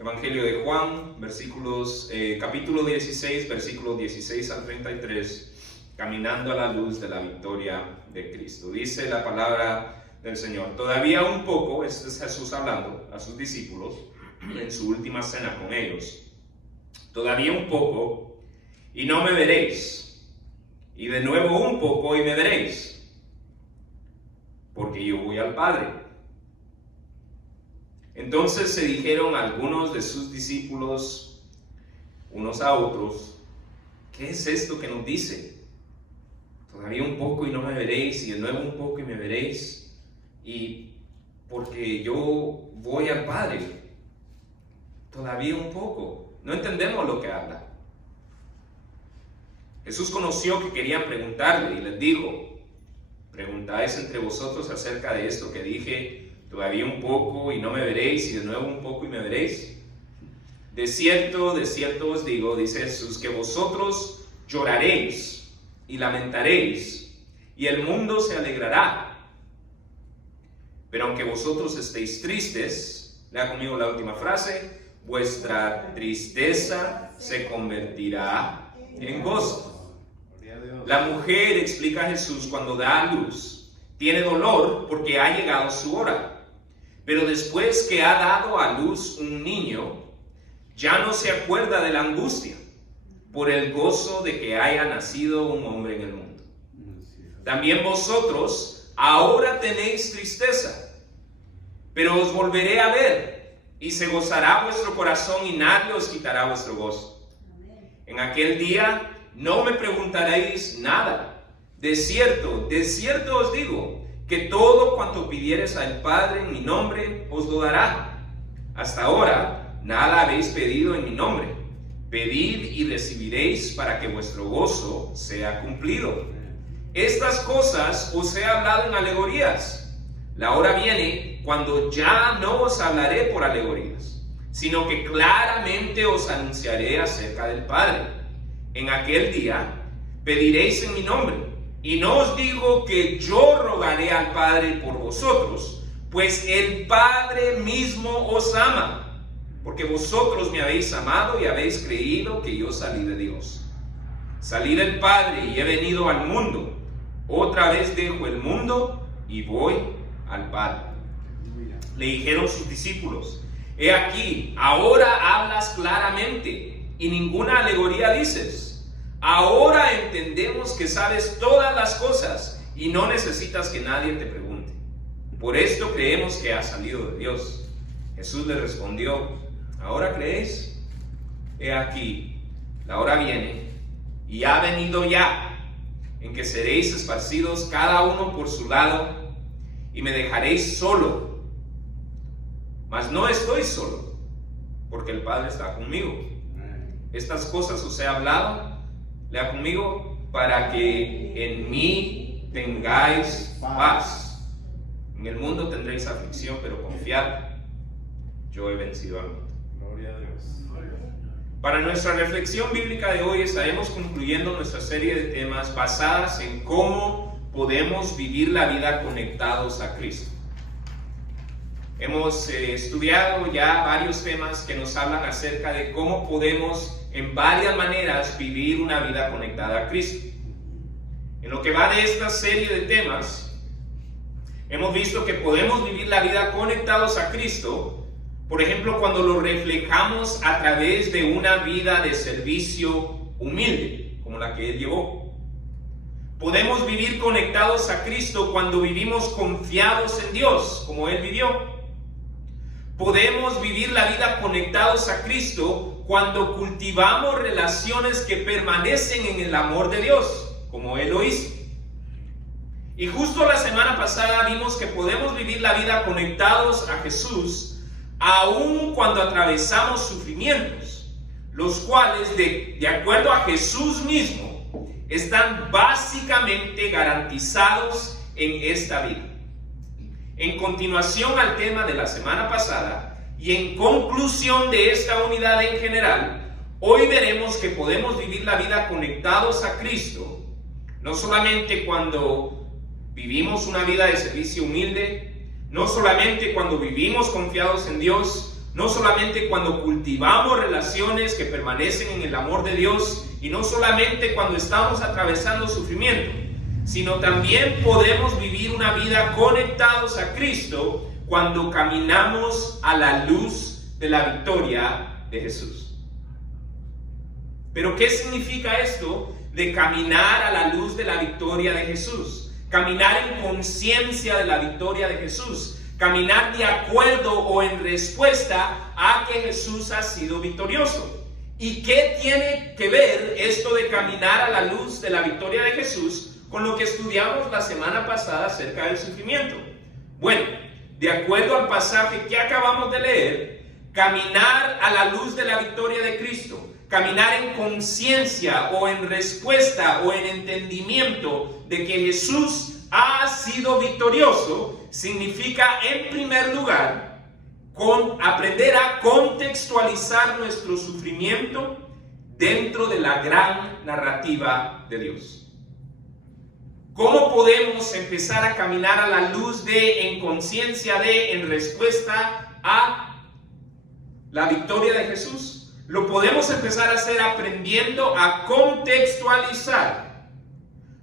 Evangelio de Juan, capítulo 16, versículos 16 al 33, caminando a la luz de la victoria de Cristo. Dice la palabra del Señor: todavía un poco, este es Jesús hablando a sus discípulos en su última cena con ellos, todavía un poco y no me veréis, y de nuevo un poco y me veréis, porque yo voy al Padre. Entonces se dijeron algunos de sus discípulos unos a otros: ¿qué es esto que nos dice? Todavía un poco y no me veréis, y de nuevo un poco y me veréis, y porque yo voy al Padre. Todavía un poco. No entendemos lo que habla. Jesús conoció que querían preguntarle y les dijo: preguntáis entre vosotros acerca de esto que dije, todavía un poco y no me veréis, y de nuevo un poco y me veréis. De cierto os digo, dice Jesús, que vosotros lloraréis y lamentaréis, y el mundo se alegrará. Pero aunque vosotros estéis tristes, lea conmigo la última frase, vuestra tristeza se convertirá en gozo. La mujer, explica Jesús, cuando da a luz, tiene dolor porque ha llegado su hora. Pero después que ha dado a luz un niño, ya no se acuerda de la angustia por el gozo de que haya nacido un hombre en el mundo. También vosotros ahora tenéis tristeza, pero os volveré a ver, y se gozará vuestro corazón y nadie os quitará vuestro gozo. En aquel día no me preguntaréis nada. De cierto os digo, que todo cuanto pidiereis al Padre en mi nombre os lo dará. Hasta ahora nada habéis pedido en mi nombre. Pedid y recibiréis para que vuestro gozo sea cumplido. Estas cosas os he hablado en alegorías. La hora viene cuando ya no os hablaré por alegorías, sino que claramente os anunciaré acerca del Padre. En aquel día pediréis en mi nombre. Y no os digo que yo rogaré al Padre por vosotros, pues el Padre mismo os ama, porque vosotros me habéis amado y habéis creído que yo salí de Dios. Salí del Padre y he venido al mundo. Otra vez dejo el mundo y voy al Padre. Le dijeron sus discípulos: he aquí, ahora hablas claramente y ninguna alegoría dices. Ahora entendemos que sabes todas las cosas y no necesitas que nadie te pregunte. Por esto creemos que has salido de Dios. Jesús le respondió: ¿ahora creéis? He aquí, la hora viene y ha venido ya, en que seréis esparcidos cada uno por su lado y me dejaréis solo. Mas no estoy solo, porque el Padre está conmigo. Estas cosas os he hablado, lea conmigo, para que en mí tengáis paz. En el mundo tendréis aflicción, pero confiad, yo he vencido al mundo. Gloria a Dios. Para nuestra reflexión bíblica de hoy estaremos concluyendo nuestra serie de temas basadas en cómo podemos vivir la vida conectados a Cristo. Hemos estudiado ya varios temas que nos hablan acerca de cómo podemos en varias maneras vivir una vida conectada a Cristo. En lo que va de esta serie de temas, hemos visto que podemos vivir la vida conectados a Cristo, por ejemplo, cuando lo reflejamos a través de una vida de servicio humilde, como la que Él llevó. Podemos vivir conectados a Cristo cuando vivimos confiados en Dios, como Él vivió. Podemos vivir la vida conectados a Cristo cuando cultivamos relaciones que permanecen en el amor de Dios, como Él lo hizo. Y justo la semana pasada vimos que podemos vivir la vida conectados a Jesús aun cuando atravesamos sufrimientos, los cuales, de acuerdo a Jesús mismo, están básicamente garantizados en esta vida. En continuación al tema de la semana pasada y en conclusión de esta unidad en general, hoy veremos que podemos vivir la vida conectados a Cristo, no solamente cuando vivimos una vida de servicio humilde, no solamente cuando vivimos confiados en Dios, no solamente cuando cultivamos relaciones que permanecen en el amor de Dios, y no solamente cuando estamos atravesando sufrimiento, sino también podemos vivir una vida conectados a Cristo cuando caminamos a la luz de la victoria de Jesús. Pero ¿qué significa esto de caminar a la luz de la victoria de Jesús? Caminar en conciencia de la victoria de Jesús. Caminar de acuerdo o en respuesta a que Jesús ha sido victorioso. ¿Y qué tiene que ver esto de caminar a la luz de la victoria de Jesús con lo que estudiamos la semana pasada acerca del sufrimiento? Bueno, de acuerdo al pasaje que acabamos de leer, caminar a la luz de la victoria de Cristo, caminar en conciencia o en respuesta o en entendimiento de que Jesús ha sido victorioso, significa en primer lugar aprender a contextualizar nuestro sufrimiento dentro de la gran narrativa de Dios. ¿Cómo podemos empezar a caminar a la luz de, en conciencia de, en respuesta a la victoria de Jesús? Lo podemos empezar a hacer aprendiendo a contextualizar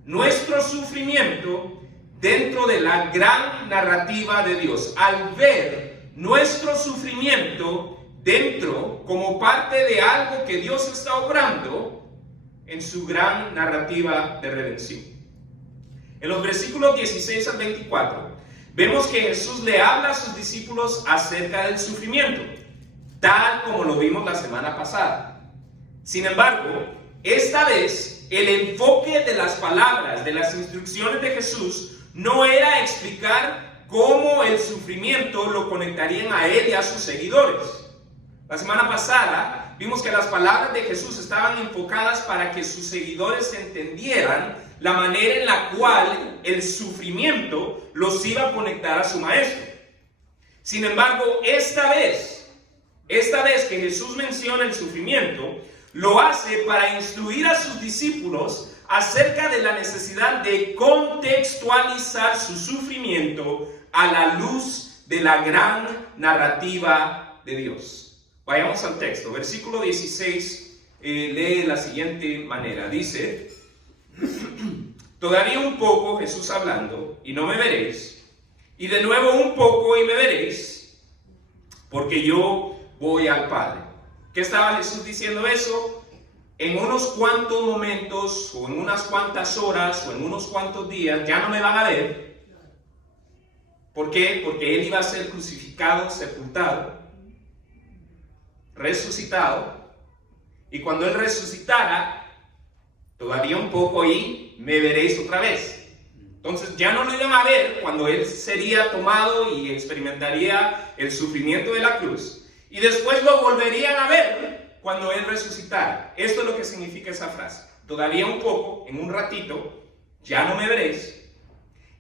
nuestro sufrimiento dentro de la gran narrativa de Dios. Al ver nuestro sufrimiento dentro como parte de algo que Dios está obrando en su gran narrativa de redención. En los versículos 16 al 24 vemos que Jesús le habla a sus discípulos acerca del sufrimiento, tal como lo vimos la semana pasada. Sin embargo, esta vez el enfoque de las palabras, de las instrucciones de Jesús, no era explicar cómo el sufrimiento lo conectarían a él y a sus seguidores. La semana pasada vimos que las palabras de Jesús estaban enfocadas para que sus seguidores entendieran la manera en la cual el sufrimiento los iba a conectar a su maestro. Sin embargo, esta vez que Jesús menciona el sufrimiento, lo hace para instruir a sus discípulos acerca de la necesidad de contextualizar su sufrimiento a la luz de la gran narrativa de Dios. Vayamos al texto. Versículo 16 lee de la siguiente manera. Dice: todavía un poco, Jesús hablando, y no me veréis, y de nuevo un poco y me veréis, porque yo voy al Padre. ¿Qué estaba Jesús diciendo eso? En unos cuantos momentos, o en unas cuantas horas, o en unos cuantos días, ya no me van a ver. ¿Por qué? Porque Él iba a ser crucificado, sepultado, resucitado, y cuando Él resucitara, todavía un poco y me veréis otra vez. Entonces ya no lo iban a ver cuando Él sería tomado y experimentaría el sufrimiento de la cruz, y después lo volverían a ver cuando Él resucitara. Esto es lo que significa esa frase. Todavía un poco, en un ratito, ya no me veréis,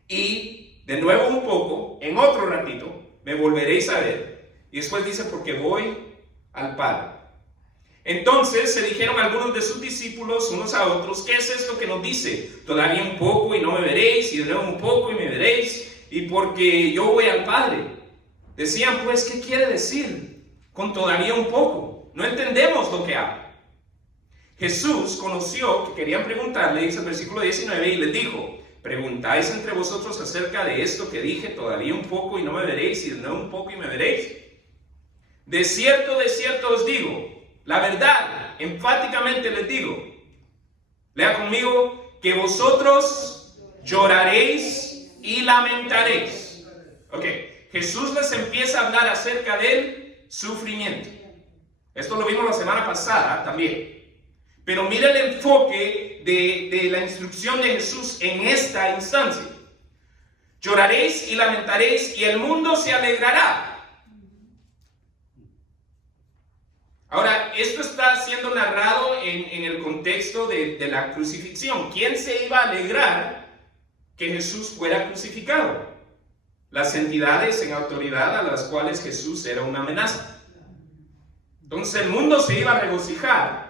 y de nuevo un poco, en otro ratito, me volveréis a ver. Y después dice, porque voy al Padre. Entonces se dijeron algunos de sus discípulos unos a otros: ¿qué es esto que nos dice? Todavía un poco y no me veréis, y de nuevo un poco y me veréis, y porque yo voy al Padre. Decían, pues, ¿qué quiere decir con todavía un poco? No entendemos lo que habla. Jesús conoció que querían preguntarle, dice el versículo 19, y les dijo: ¿preguntáis entre vosotros acerca de esto que dije, todavía un poco y no me veréis, y de nuevo un poco y me veréis? De cierto os digo, la verdad, enfáticamente les digo, lea conmigo, que vosotros lloraréis y lamentaréis. Ok, Jesús les empieza a hablar acerca del sufrimiento. Esto lo vimos la semana pasada también. Pero mira el enfoque de la instrucción de Jesús en esta instancia. Lloraréis y lamentaréis y el mundo se alegrará. Ahora, esto está siendo narrado en el contexto de la crucifixión. ¿Quién se iba a alegrar que Jesús fuera crucificado? Las entidades en autoridad a las cuales Jesús era una amenaza. Entonces el mundo se iba a regocijar.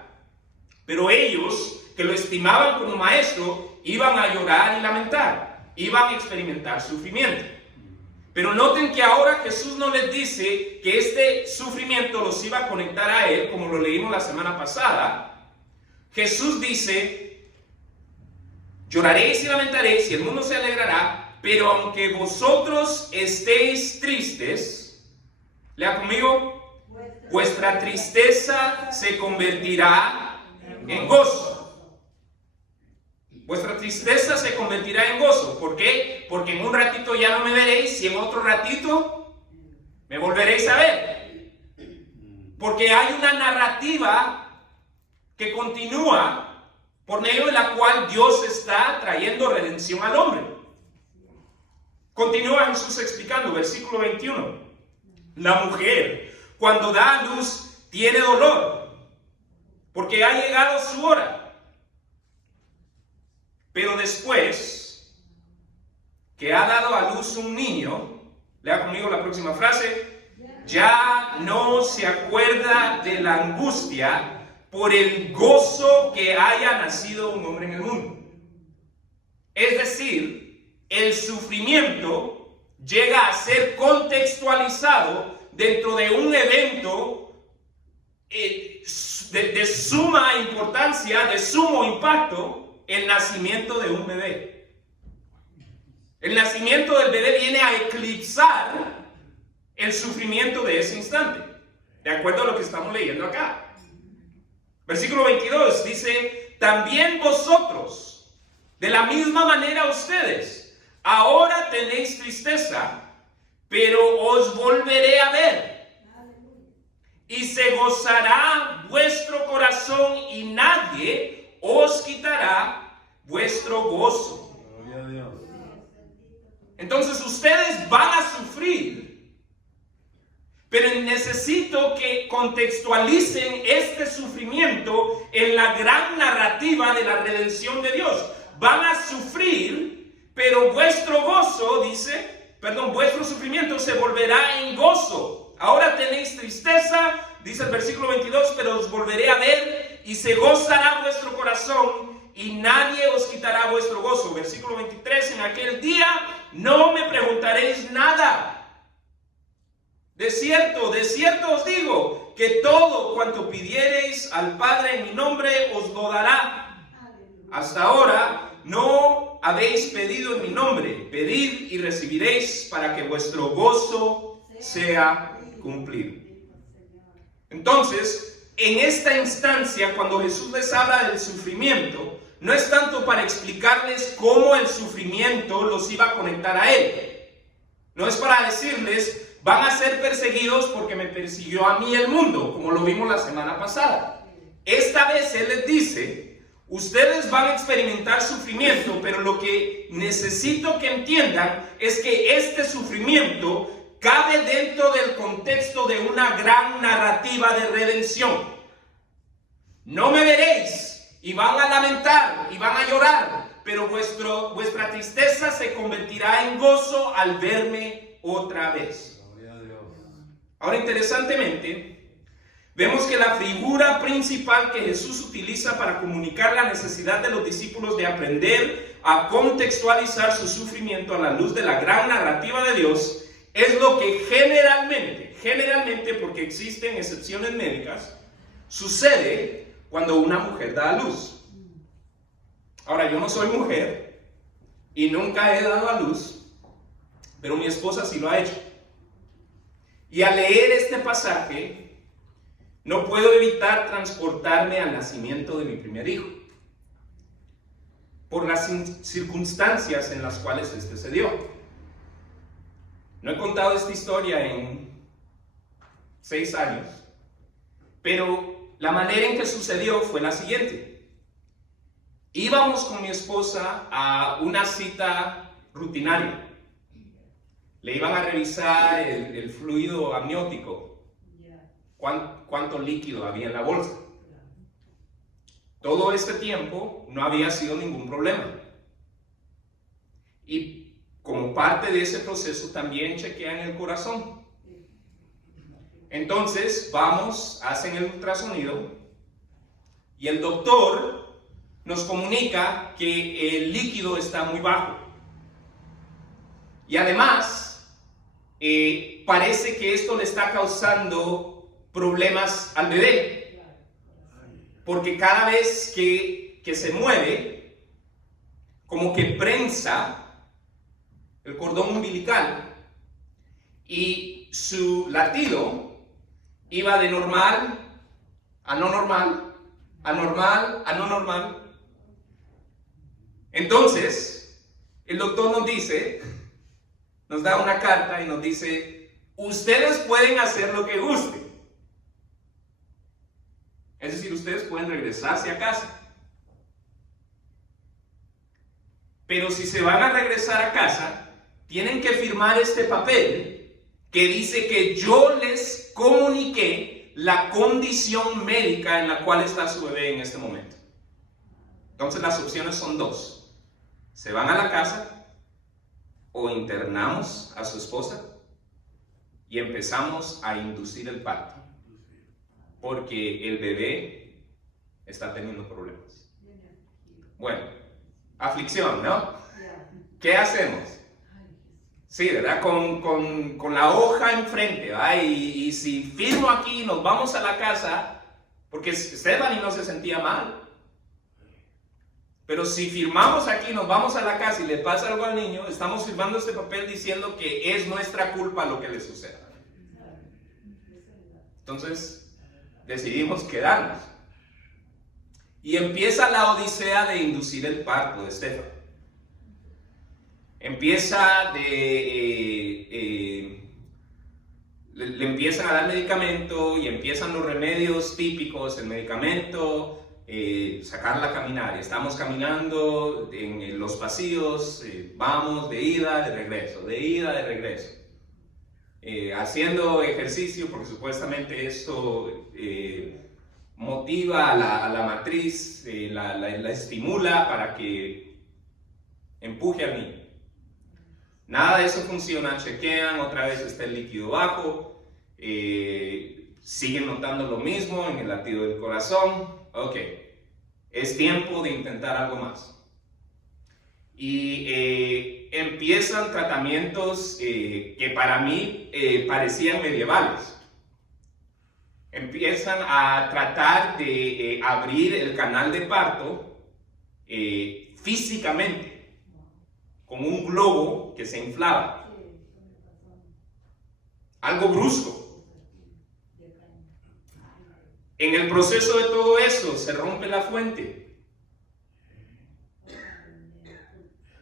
Pero ellos, que lo estimaban como maestro, iban a llorar y lamentar, iban a experimentar sufrimiento. Pero noten que ahora Jesús no les dice que este sufrimiento los iba a conectar a Él, como lo leímos la semana pasada. Jesús dice: lloraréis y lamentaréis y el mundo se alegrará, pero aunque vosotros estéis tristes, lea conmigo, vuestra tristeza se convertirá en gozo. Vuestra tristeza se convertirá en gozo. ¿Por qué? Porque en un ratito ya no me veréis y en otro ratito me volveréis a ver. Porque hay una narrativa que continúa por medio de la cual Dios está trayendo redención al hombre. Continúa Jesús explicando, versículo 21. La mujer, cuando da a luz, tiene dolor, porque ha llegado su hora. Pero después que ha dado a luz un niño, lea conmigo la próxima frase, ya no se acuerda de la angustia por el gozo que haya nacido un hombre en el mundo. Es decir, el sufrimiento llega a ser contextualizado dentro de un evento de suma importancia, de sumo impacto, el nacimiento de un bebé. El nacimiento del bebé viene a eclipsar el sufrimiento de ese instante, de acuerdo a lo que estamos leyendo acá. Versículo 22 dice: también vosotros, de la misma manera ustedes, ahora tenéis tristeza, pero os volveré a ver, y se gozará vuestro corazón y nadie os quitará vuestro gozo. Entonces ustedes van a sufrir, pero necesito que contextualicen este sufrimiento en la gran narrativa de la redención de Dios. Van a sufrir, pero vuestro gozo, vuestro sufrimiento se volverá en gozo. Ahora tenéis tristeza, dice el versículo 22, pero os volveré a ver y se gozará vuestro corazón y nadie os quitará vuestro gozo. Versículo 23, en aquel día no me preguntaréis nada. De cierto os digo, que todo cuanto pidiereis al Padre en mi nombre os lo dará. Hasta ahora no habéis pedido en mi nombre. Pedid y recibiréis para que vuestro gozo sea cumplido. Entonces, en esta instancia, cuando Jesús les habla del sufrimiento, no es tanto para explicarles cómo el sufrimiento los iba a conectar a Él. No es para decirles: van a ser perseguidos porque me persiguió a mí el mundo, como lo vimos la semana pasada. Esta vez Él les dice: ustedes van a experimentar sufrimiento, pero lo que necesito que entiendan es que este sufrimiento cabe dentro del contexto de una gran narrativa de redención. No me veréis y van a lamentar y van a llorar, pero vuestra tristeza se convertirá en gozo al verme otra vez. Ahora, interesantemente, vemos que la figura principal que Jesús utiliza para comunicar la necesidad de los discípulos de aprender a contextualizar su sufrimiento a la luz de la gran narrativa de Dios es lo que generalmente, porque existen excepciones médicas, sucede cuando una mujer da a luz. Ahora, yo no soy mujer y nunca he dado a luz, pero mi esposa sí lo ha hecho. Y al leer este pasaje, no puedo evitar transportarme al nacimiento de mi primer hijo, por las circunstancias en las cuales este se dio. No he contado esta historia en 6 años, pero la manera en que sucedió fue la siguiente. Íbamos con mi esposa a una cita rutinaria. Le iban a revisar el fluido amniótico, cuánto líquido había en la bolsa. Todo este tiempo no había sido ningún problema. Y como parte de ese proceso también chequean el corazón. Entonces vamos, hacen el ultrasonido y el doctor nos comunica que el líquido está muy bajo. Y además parece que esto le está causando problemas al bebé, porque cada vez que se mueve, como que prensa el cordón umbilical y su latido iba de normal a no normal, a normal a no normal. Entonces, el doctor nos da una carta y nos dice, ustedes pueden hacer lo que gusten. Es decir, ustedes pueden regresarse a casa. Pero si se van a regresar a casa, tienen que firmar este papel que dice que yo les comuniqué la condición médica en la cual está su bebé en este momento. Entonces las opciones son dos. Se van a la casa o internamos a su esposa y empezamos a inducir el parto. Porque el bebé está teniendo problemas. Bueno, aflicción, ¿no? ¿Qué hacemos? Sí, ¿verdad? Con la hoja enfrente, ¿verdad? Y si firmo aquí, nos vamos a la casa, porque Stephanie no se sentía mal. Pero si firmamos aquí, nos vamos a la casa y le pasa algo al niño, estamos firmando este papel diciendo que es nuestra culpa lo que le suceda. Entonces, decidimos quedarnos. Y empieza la odisea de inducir el parto de Stephanie. Empieza le empiezan a dar medicamento y empiezan los remedios típicos, el medicamento, sacarla a caminar. Y estamos caminando en los pasillos, vamos de ida, de regreso, de ida, de regreso. Haciendo ejercicio, porque supuestamente eso motiva a la matriz, la estimula para que empuje al niño. Nada de eso funciona, chequean, otra vez está el líquido bajo, siguen notando lo mismo en el latido del corazón. Ok, es tiempo de intentar algo más. Y empiezan tratamientos que para mí parecían medievales. Empiezan a tratar de abrir el canal de parto físicamente, con un globo que se inflaba. Algo brusco. En el proceso de todo eso se rompe la fuente.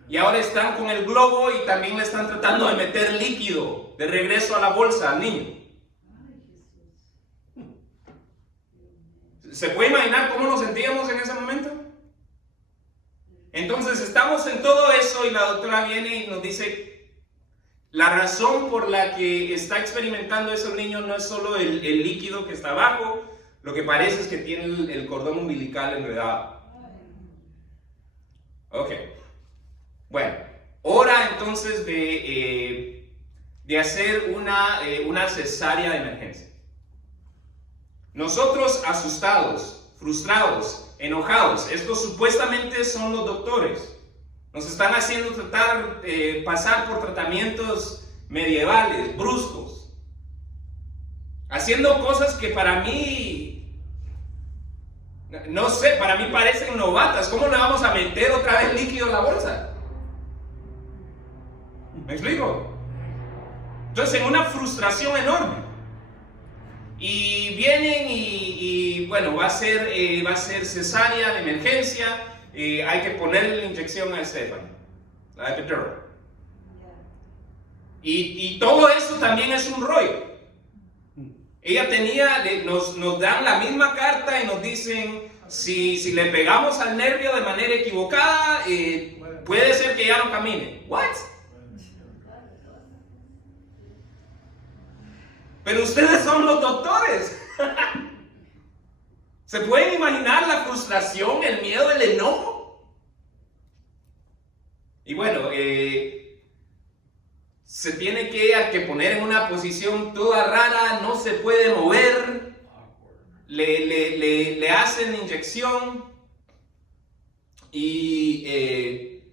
Y ahora están con el globo y también le están tratando de meter líquido de regreso a la bolsa al niño. ¿Se puede imaginar cómo nos sentíamos en ese momento? Entonces estamos en todo eso y la doctora viene y nos dice, la razón por la que está experimentando eso el niño no es solo el líquido que está abajo, lo que parece es que tiene el cordón umbilical enredado. Ok. Bueno, hora entonces de hacer una cesárea de emergencia. Nosotros asustados, frustrados, enojados, estos supuestamente son los doctores. Nos están haciendo pasar por tratamientos medievales, bruscos. Haciendo cosas que para mí, no sé, para mí parecen novatas. ¿Cómo le vamos a meter otra vez líquido en la bolsa? ¿Me explico? Entonces, en una frustración enorme. Y vienen y bueno, va a ser cesárea de emergencia. Hay que ponerle la inyección a Stephanie, la epidural. Y todo eso también es un rollo. Ella nos dan la misma carta y nos dicen, si le pegamos al nervio de manera equivocada, puede ser que ya no camine. ¿What? Pero ustedes son los doctores. ¿Se pueden imaginar la frustración, el miedo, el enojo? Y bueno, se tiene que poner en una posición toda rara, no se puede mover, le hacen inyección y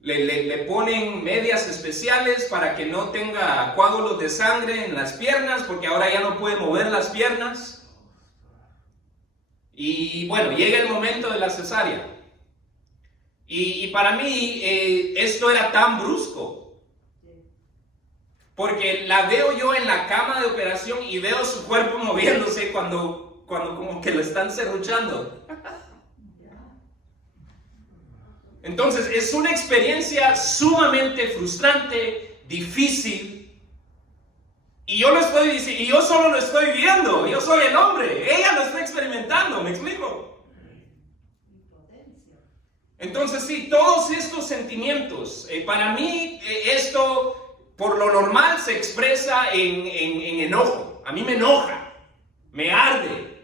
le ponen medias especiales para que no tenga coágulos de sangre en las piernas, porque ahora ya no puede mover las piernas. Y bueno, llega el momento de la cesárea. Y para mí esto era tan brusco, porque la veo yo en la cama de operación y veo su cuerpo moviéndose cuando como que lo están serruchando. Entonces es una experiencia sumamente frustrante, difícil, y yo solo lo estoy viendo. Yo soy el hombre, ella lo está experimentando, ¿me explico? Entonces sí, todos estos sentimientos, para mí esto por lo normal se expresa en enojo. A mí me enoja, me arde.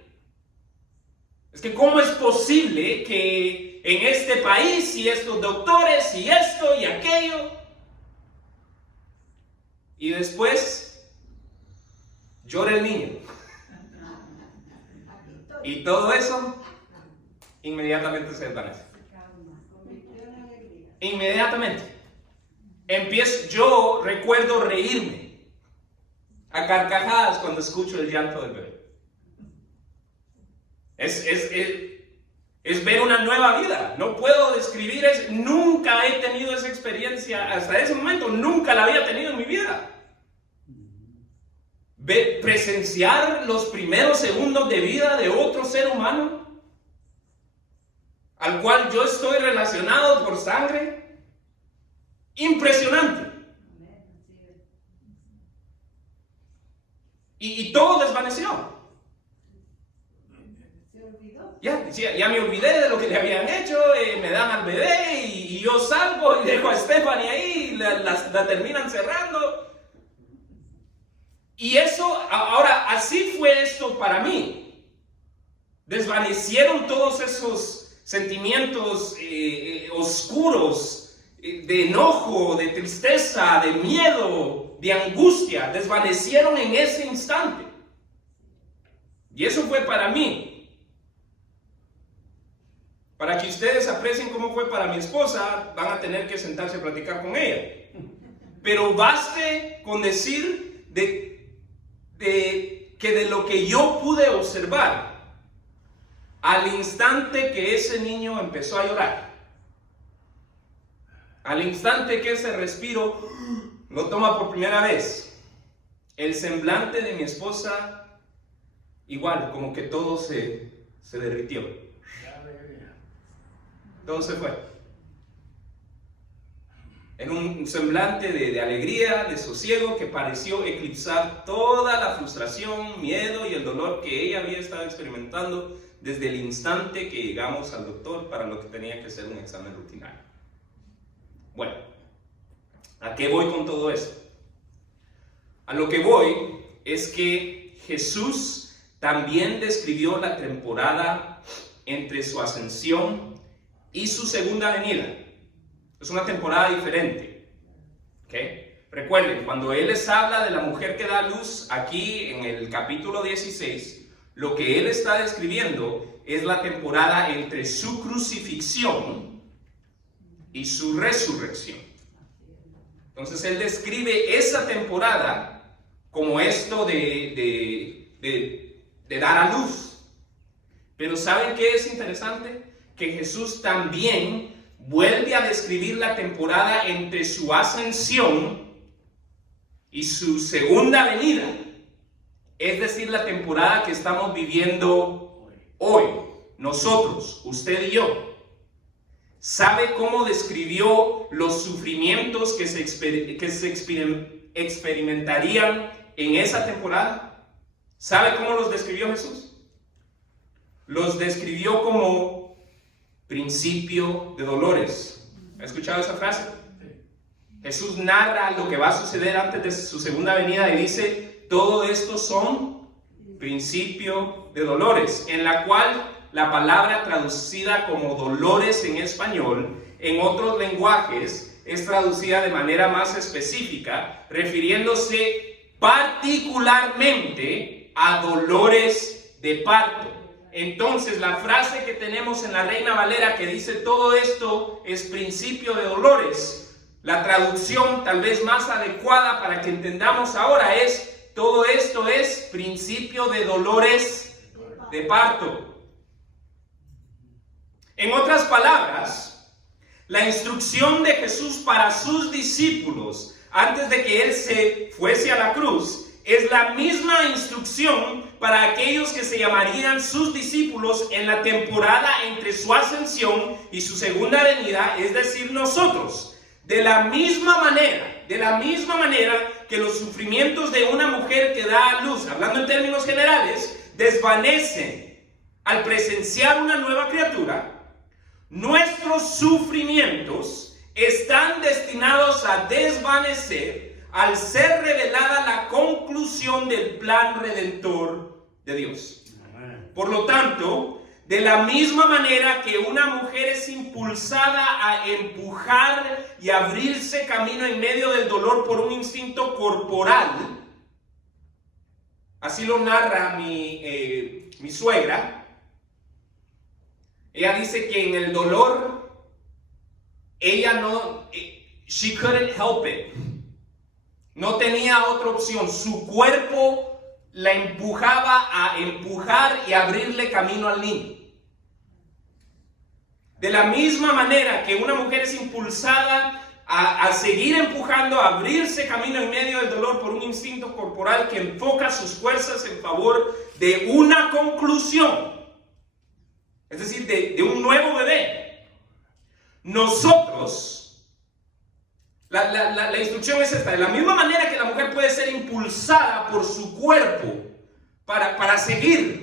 Es que ¿cómo es posible que en este país y estos doctores y esto y aquello? Y después llora el niño. Y todo eso inmediatamente se desvanece. Inmediatamente. Yo recuerdo reírme a carcajadas cuando escucho el llanto del bebé. Es ver una nueva vida. No puedo describir eso. Nunca he tenido esa experiencia. Hasta ese momento nunca la había tenido en mi vida. Presenciar los primeros segundos de vida de otro ser humano al cual yo estoy relacionado por sangre. Impresionante. Y todo desvaneció. Ya me olvidé de lo que le habían hecho. Me dan al bebé y yo salgo y dejo a Stephanie ahí, la terminan cerrando. Y eso, ahora, así fue esto para mí. Desvanecieron todos esos sentimientos oscuros, de enojo, de tristeza, de miedo, de angustia. Desvanecieron en ese instante. Y eso fue para mí. Para que ustedes aprecien cómo fue para mi esposa, van a tener que sentarse a platicar con ella. Pero baste con decir que de lo que yo pude observar, al instante que ese niño empezó a llorar, al instante que ese respiro lo toma por primera vez, el semblante de mi esposa, igual, como que todo se derritió. Todo se fue. En un semblante de alegría, de sosiego, que pareció eclipsar toda la frustración, miedo y el dolor que ella había estado experimentando desde el instante que llegamos al doctor para lo que tenía que ser un examen rutinario. Bueno, ¿a qué voy con todo esto? A lo que voy es que Jesús también describió la temporada entre su ascensión y su segunda venida. Es una temporada diferente. ¿Okay? Recuerden, cuando Él les habla de la mujer que da luz aquí en el capítulo 16, lo que Él está describiendo es la temporada entre su crucifixión y su resurrección. Entonces Él describe esa temporada como esto de dar a luz. Pero ¿saben qué es interesante? Que Jesús también vuelve a describir la temporada entre su ascensión y su segunda venida. Es decir, la temporada que estamos viviendo hoy, nosotros, usted y yo. ¿Sabe cómo describió los sufrimientos que se experimentarían en esa temporada? ¿Sabe cómo los describió Jesús? Los describió como principio de dolores. ¿Ha escuchado esa frase? Jesús narra lo que va a suceder antes de su segunda venida y dice, todo esto son principio de dolores, en la cual la palabra traducida como dolores en español, en otros lenguajes, es traducida de manera más específica, refiriéndose particularmente a dolores de parto. entonces la frase que tenemos en la Reina Valera que dice todo esto es principio de dolores, la traducción tal vez más adecuada para que entendamos ahora es todo esto es principio de dolores de parto. En otras palabras, la instrucción de Jesús para sus discípulos antes de que Él se fuese a la cruz es la misma instrucción para aquellos que se llamarían sus discípulos en la temporada entre su ascensión y su segunda venida, es decir, nosotros. De la misma manera que los sufrimientos de una mujer que da a luz, hablando en términos generales, desvanecen al presenciar una nueva criatura, nuestros sufrimientos están destinados a desvanecer al ser revelada la conclusión del plan redentor de Dios. Por lo tanto, de la misma manera que una mujer es impulsada a empujar y abrirse camino en medio del dolor por un instinto corporal, así lo narra mi suegra. Ella dice que en el dolor, ella she couldn't help it. No tenía otra opción. Su cuerpo la empujaba a empujar y abrirle camino al niño. De la misma manera que una mujer es impulsada a seguir empujando, a abrirse camino en medio del dolor por un instinto corporal que enfoca sus fuerzas en favor de una conclusión, es decir, de un nuevo bebé. Nosotros, la instrucción es esta: de la misma manera que la mujer puede ser impulsada por su cuerpo para seguir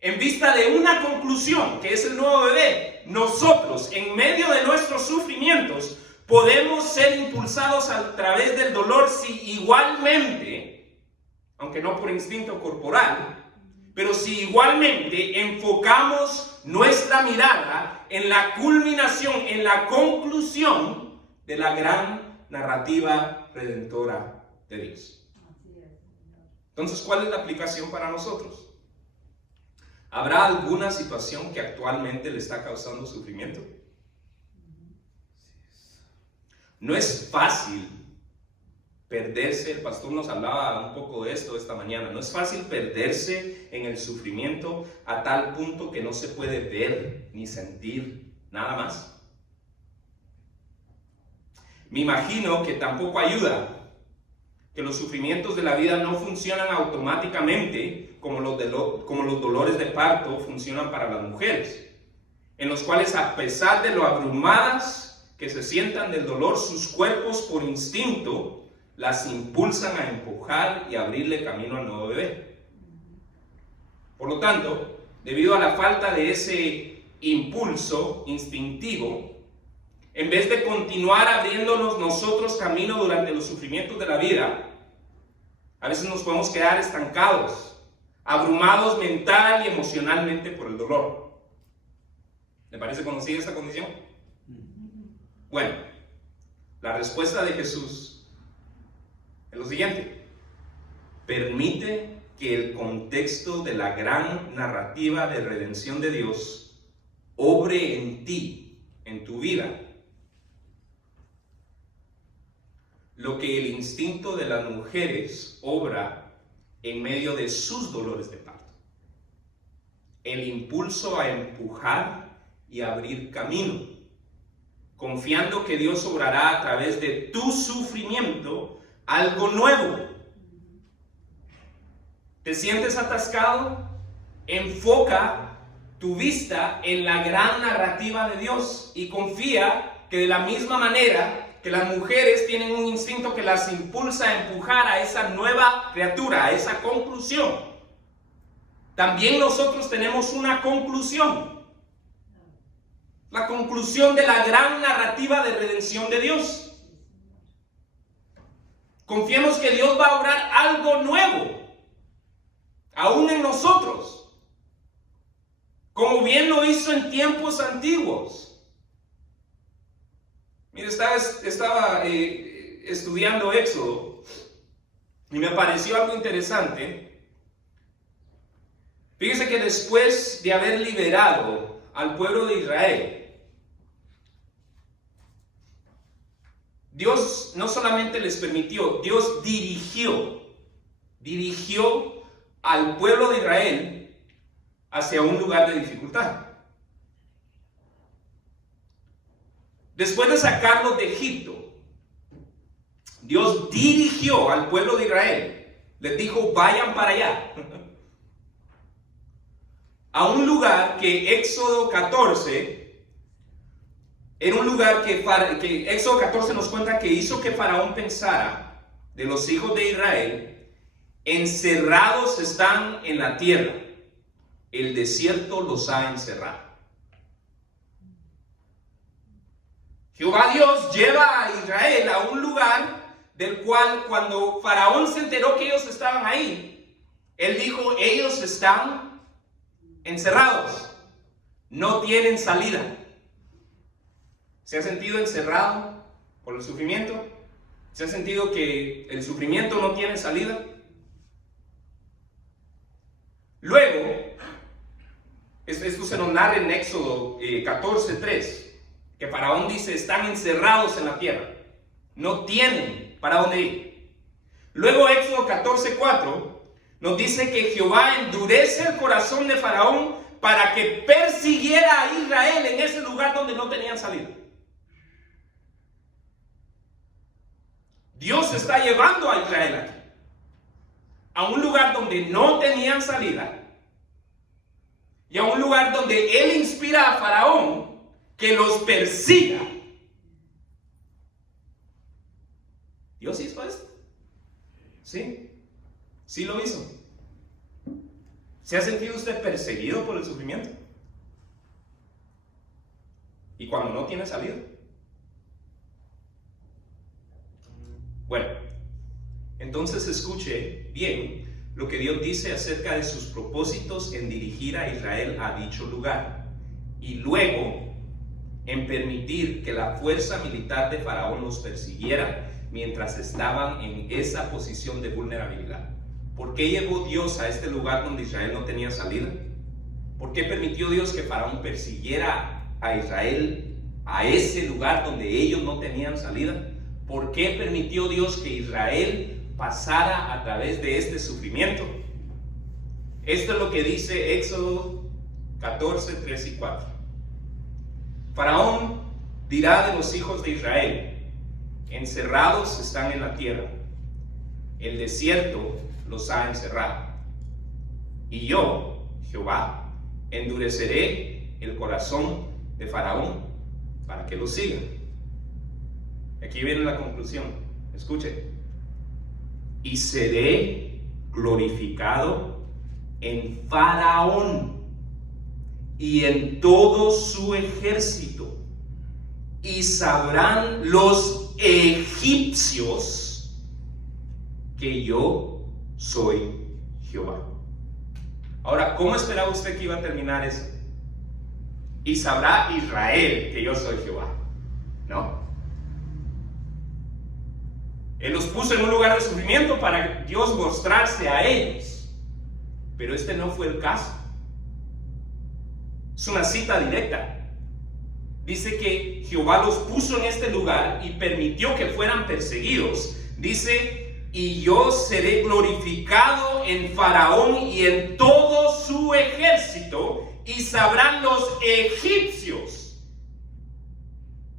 en vista de una conclusión, que es el nuevo bebé, nosotros, en medio de nuestros sufrimientos, podemos ser impulsados a través del dolor si igualmente, aunque no por instinto corporal, pero si igualmente enfocamos nuestra mirada en la culminación, en la conclusión de la gran narrativa redentora de Dios. Entonces, ¿cuál es la aplicación para nosotros? ¿Habrá alguna situación que actualmente le está causando sufrimiento? No es fácil perderse, el pastor nos hablaba un poco de esto esta mañana, no es fácil perderse en el sufrimiento a tal punto que no se puede ver ni sentir nada más. Me imagino que tampoco ayuda que los sufrimientos de la vida no funcionan automáticamente como los dolores de parto funcionan para las mujeres, en los cuales a pesar de lo abrumadas que se sientan del dolor, sus cuerpos por instinto las impulsan a empujar y abrirle camino al nuevo bebé. Por lo tanto, debido a la falta de ese impulso instintivo, en vez de continuar abriéndonos nosotros camino durante los sufrimientos de la vida, a veces nos podemos quedar estancados, abrumados mental y emocionalmente por el dolor. ¿Le parece conocida esa condición? Bueno, la respuesta de Jesús es lo siguiente: permite que el contexto de la gran narrativa de redención de Dios obre en ti, en tu vida, lo que el instinto de las mujeres obra en medio de sus dolores de parto. El impulso a empujar y abrir camino, confiando que Dios obrará a través de tu sufrimiento algo nuevo. ¿Te sientes atascado? Enfoca tu vista en la gran narrativa de Dios y confía que de la misma manera que las mujeres tienen un instinto que las impulsa a empujar a esa nueva criatura, a esa conclusión, también nosotros tenemos una conclusión. La conclusión de la gran narrativa de redención de Dios. Confiemos que Dios va a obrar algo nuevo, aún en nosotros, como bien lo hizo en tiempos antiguos. Mire, estaba estudiando Éxodo y me pareció algo interesante. Fíjese que después de haber liberado al pueblo de Israel, Dios no solamente les permitió, Dios dirigió al pueblo de Israel hacia un lugar de dificultad. Después de sacarlos de Egipto, Dios dirigió al pueblo de Israel, les dijo, vayan para allá, a un lugar que Éxodo 14, era un lugar que Éxodo 14 nos cuenta que hizo que Faraón pensara de los hijos de Israel, encerrados están en la tierra, el desierto los ha encerrado. Jehová Dios lleva a Israel a un lugar del cual cuando Faraón se enteró que ellos estaban ahí, él dijo, ellos están encerrados, no tienen salida. ¿Se ha sentido encerrado por el sufrimiento? ¿Se ha sentido que el sufrimiento no tiene salida? Luego, esto se nos narra en Éxodo 14:3, que Faraón dice, están encerrados en la tierra, no tienen para dónde ir. Luego Éxodo 14:4 nos dice que Jehová endurece el corazón de Faraón para que persiguiera a Israel en ese lugar donde no tenían salida. Dios está llevando a Israel aquí, a un lugar donde no tenían salida, y a un lugar donde Él inspira a Faraón que los persiga. ¿Dios hizo esto? Sí, sí lo hizo. ¿Se ha sentido usted perseguido por el sufrimiento? ¿Y cuando no tiene salida? Bueno, entonces escuche bien lo que Dios dice acerca de sus propósitos en dirigir a Israel a dicho lugar y luego en permitir que la fuerza militar de Faraón los persiguiera mientras estaban en esa posición de vulnerabilidad. ¿Por qué llevó Dios a este lugar donde Israel no tenía salida? ¿Por qué permitió Dios que Faraón persiguiera a Israel a ese lugar donde ellos no tenían salida? ¿Por qué permitió Dios que Israel pasara a través de este sufrimiento? Esto es lo que dice Éxodo 14:3 y 4. Faraón dirá de los hijos de Israel, encerrados están en la tierra, el desierto los ha encerrado. Y yo, Jehová, endureceré el corazón de Faraón para que lo siga. Aquí viene la conclusión, escuche. Y seré glorificado en Faraón y en todo su ejército, y sabrán los egipcios que yo soy Jehová. Ahora, ¿cómo esperaba usted que iba a terminar eso? Y sabrá Israel que yo soy Jehová. No. Él los puso en un lugar de sufrimiento para Dios mostrarse a ellos. Pero este no fue el caso. Es una cita directa. Dice que Jehová los puso en este lugar y permitió que fueran perseguidos. Dice, y yo seré glorificado en Faraón y en todo su ejército, y sabrán los egipcios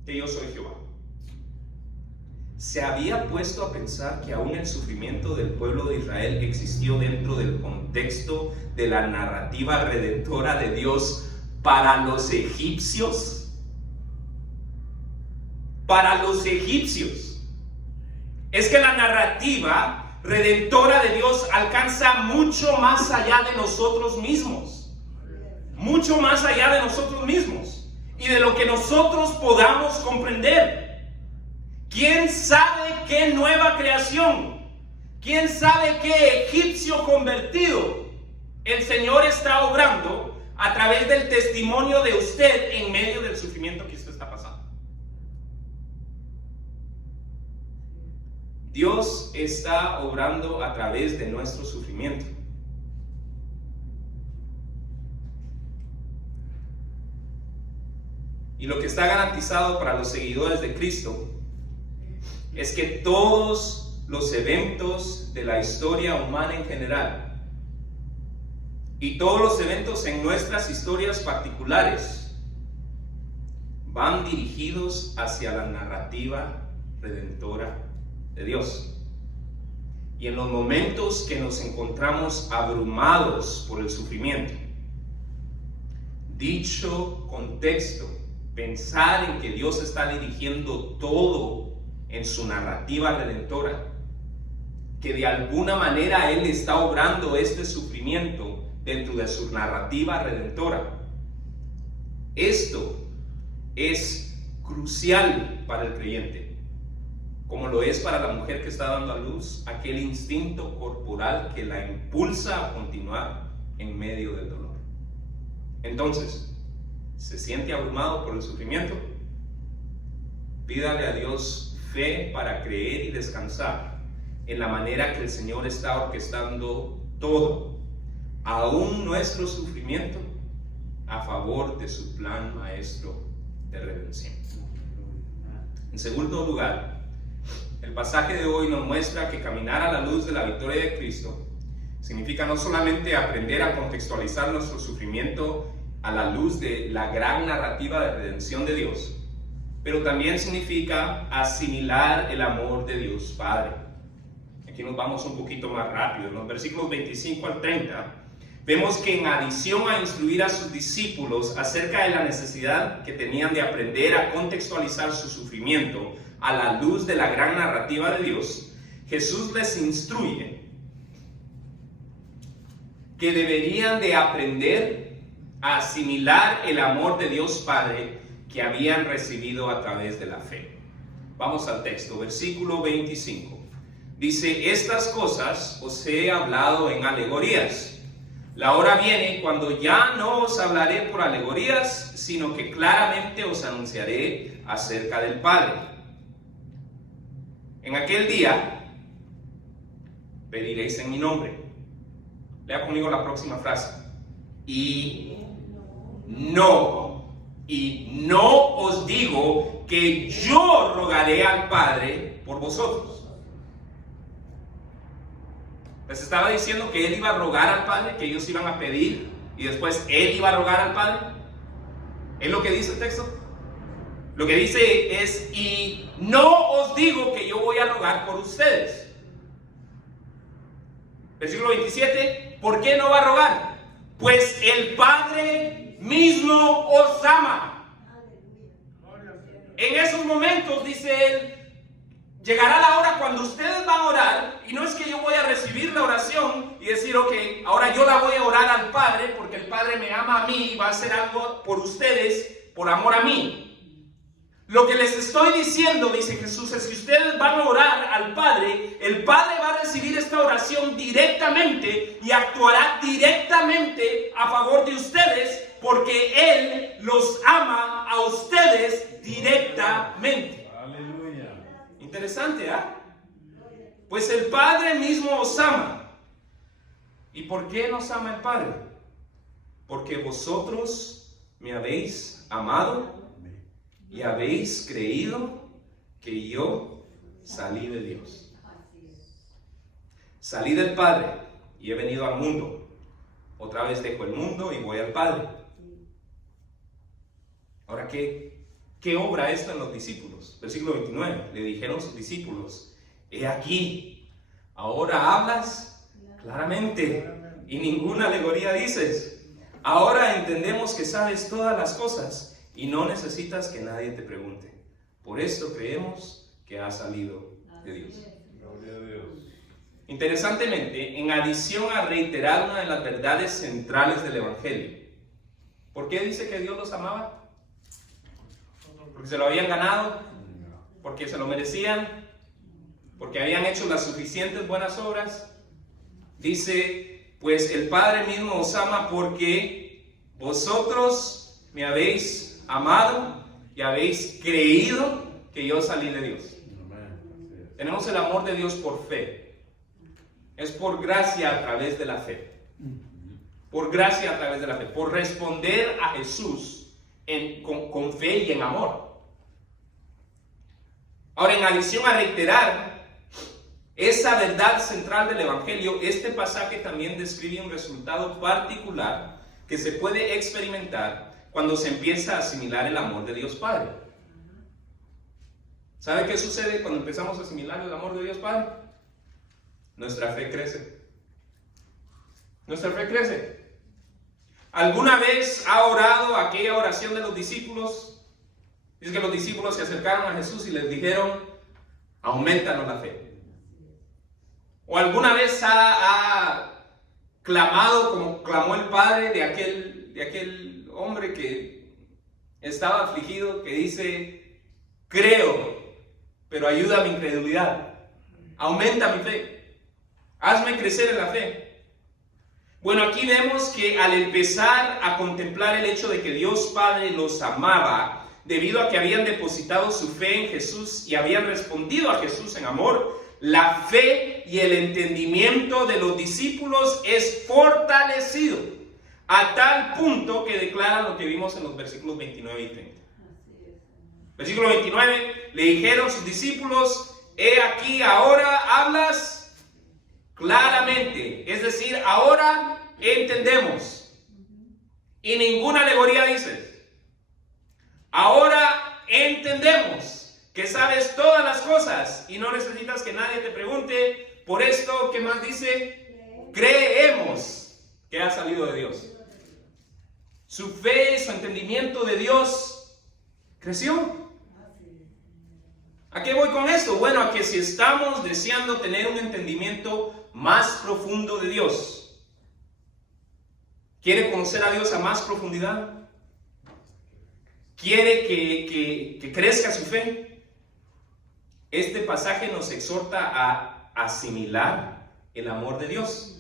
que yo soy Jehová. ¿Se había puesto a pensar que aún el sufrimiento del pueblo de Israel existió dentro del contexto de la narrativa redentora de Dios para los egipcios? Para los egipcios. Es que la narrativa redentora de Dios alcanza mucho más allá de nosotros mismos. Mucho más allá de nosotros mismos y de lo que nosotros podamos comprender. ¿Quién sabe qué nueva creación? ¿Quién sabe qué egipcio convertido el Señor está obrando a través del testimonio de usted en medio del sufrimiento que usted está pasando? Dios está obrando a través de nuestro sufrimiento. Y lo que está garantizado para los seguidores de Cristo es que todos los eventos de la historia humana en general y todos los eventos en nuestras historias particulares van dirigidos hacia la narrativa redentora de Dios. Y en los momentos que nos encontramos abrumados por el sufrimiento, dicho contexto, pensar en que Dios está dirigiendo todo en su narrativa redentora, que de alguna manera Él está obrando este sufrimiento dentro de su narrativa redentora. Esto es crucial para el creyente, como lo es para la mujer que está dando a luz, aquel instinto corporal que la impulsa a continuar en medio del dolor. Entonces, ¿se siente abrumado por el sufrimiento? Pídale a Dios fe para creer y descansar en la manera que el Señor está orquestando todo, aún nuestro sufrimiento, a favor de su plan maestro de redención. En segundo lugar, el pasaje de hoy nos muestra que caminar a la luz de la victoria de Cristo significa no solamente aprender a contextualizar nuestro sufrimiento a la luz de la gran narrativa de redención de Dios, pero también significa asimilar el amor de Dios Padre. Aquí nos vamos un poquito más rápido. En los versículos 25 al 30 vemos que en adición a instruir a sus discípulos acerca de la necesidad que tenían de aprender a contextualizar su sufrimiento a la luz de la gran narrativa de Dios, Jesús les instruye que deberían de aprender a asimilar el amor de Dios Padre que habían recibido a través de la fe. Vamos al texto, versículo 25. Dice: estas cosas os he hablado en alegorías. La hora viene cuando ya no os hablaré por alegorías, sino que claramente os anunciaré acerca del Padre. En aquel día pediréis en mi nombre. Lea conmigo la próxima frase. Y no os digo que yo rogaré al Padre por vosotros. Les estaba diciendo que Él iba a rogar al Padre, que ellos iban a pedir y después Él iba a rogar al Padre. ¿Es lo que dice el texto? Lo que dice es: y no os digo que yo voy a rogar por ustedes. Versículo 27, ¿por qué no va a rogar? Pues el Padre mismo os ama. En esos momentos, dice Él, llegará la hora cuando ustedes van a orar, y no es que yo voy a recibir la oración y decir, ok, ahora yo la voy a orar al Padre porque el Padre me ama a mí y va a hacer algo por ustedes por amor a mí. Lo que les estoy diciendo, dice Jesús, es que ustedes van a orar al Padre, el Padre va a recibir esta oración directamente y actuará directamente a favor de ustedes porque Él los ama a ustedes directamente. Aleluya. Interesante, ¿ah? Pues el Padre mismo os ama. ¿Y por qué nos ama el Padre? Porque vosotros me habéis amado y habéis creído que yo salí de Dios. Salí del Padre y he venido al mundo. Otra vez dejo el mundo y voy al Padre. Ahora, ¿qué obra esto en los discípulos? Versículo 29. Le dijeron sus discípulos: he aquí, ahora hablas claramente y ninguna alegoría dices. Ahora entendemos que sabes todas las cosas y no necesitas que nadie te pregunte. Por esto creemos que has salido de Dios. Gloria a Dios. Interesantemente, en adición a reiterar una de las verdades centrales del Evangelio, ¿por qué dice que Dios los amaba? ¿Porque se lo habían ganado? ¿Porque se lo merecían? ¿Porque habían hecho las suficientes buenas obras? Dice, pues el Padre mismo os ama porque vosotros me habéis amado y habéis creído que yo salí de Dios. Tenemos el amor de Dios por fe. Es por gracia a través de la fe. Por gracia a través de la fe. Por responder a Jesús con fe y en amor. Ahora, en adición a reiterar esa verdad central del Evangelio, este pasaje también describe un resultado particular que se puede experimentar cuando se empieza a asimilar el amor de Dios Padre. ¿Sabe qué sucede cuando empezamos a asimilar el amor de Dios Padre? Nuestra fe crece. Nuestra fe crece. ¿Alguna vez ha orado aquella oración de los discípulos? Dice que los discípulos se acercaron a Jesús y les dijeron: aumentanos la fe. ¿O alguna vez ha clamado como clamó el padre de aquel hombre que estaba afligido, que dice: creo, pero ayuda a mi incredulidad, aumenta mi fe, hazme crecer en la fe? Bueno, aquí vemos que al empezar a contemplar el hecho de que Dios Padre los amaba, debido a que habían depositado su fe en Jesús y habían respondido a Jesús en amor, la fe y el entendimiento de los discípulos es fortalecido a tal punto que declaran lo que vimos en los versículos 29 y 30. Versículo 29, le dijeron sus discípulos: he aquí, ahora hablas claramente, es decir, ahora entendemos. Y ninguna alegoría dices. Ahora entendemos que sabes todas las cosas y no necesitas que nadie te pregunte. Por esto, ¿qué más dice? Creemos que ha salido de Dios. Su fe, su entendimiento de Dios creció. ¿A qué voy con esto? Bueno, a que si estamos deseando tener un entendimiento más profundo de Dios, ¿quiere conocer a Dios a más profundidad? ¿Quiere que crezca su fe? Este pasaje nos exhorta a asimilar el amor de Dios,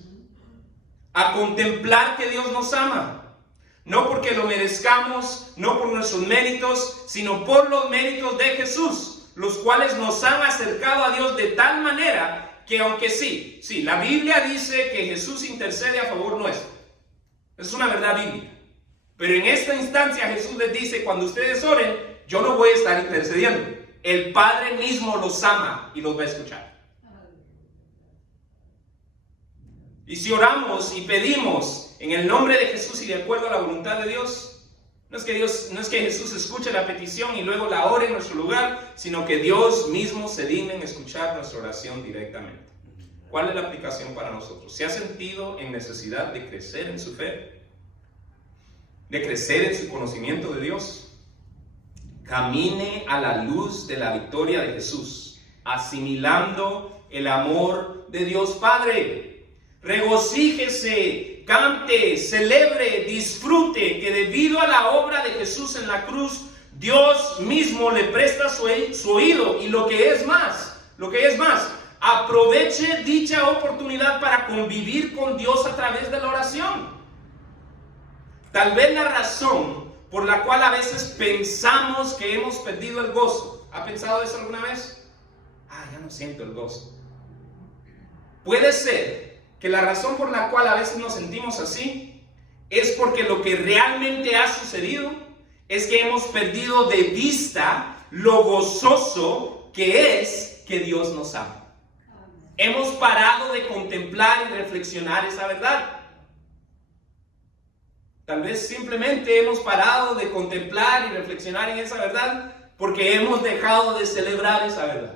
a contemplar que Dios nos ama, no porque lo merezcamos, no por nuestros méritos, sino por los méritos de Jesús, los cuales nos han acercado a Dios de tal manera que, aunque sí, la Biblia dice que Jesús intercede a favor nuestro, es una verdad bíblica, pero en esta instancia Jesús les dice: cuando ustedes oren, yo no voy a estar intercediendo, el Padre mismo los ama y los va a escuchar. Y si oramos y pedimos en el nombre de Jesús y de acuerdo a la voluntad de Dios, no es que Jesús escuche la petición y luego la ore en nuestro lugar, sino que Dios mismo se digna en escuchar nuestra oración directamente. ¿Cuál es la aplicación para nosotros? ¿Se ha sentido en necesidad de crecer en su fe? ¿De crecer en su conocimiento de Dios? Camine a la luz de la victoria de Jesús, asimilando el amor de Dios Padre. Regocíjese, cante, celebre, disfrute que debido a la obra de Jesús en la cruz, Dios mismo le presta su oído, y lo que es más, aproveche dicha oportunidad para convivir con Dios a través de la oración. Tal vez la razón por la cual a veces pensamos que hemos perdido el gozo. ¿Ha pensado eso alguna vez? Ya no siento el gozo. Puede ser que la razón por la cual a veces nos sentimos así es porque lo que realmente ha sucedido es que hemos perdido de vista lo gozoso que es que Dios nos ama. Hemos parado de contemplar y reflexionar esa verdad. Tal vez simplemente hemos parado de contemplar y reflexionar en esa verdad porque hemos dejado de celebrar esa verdad.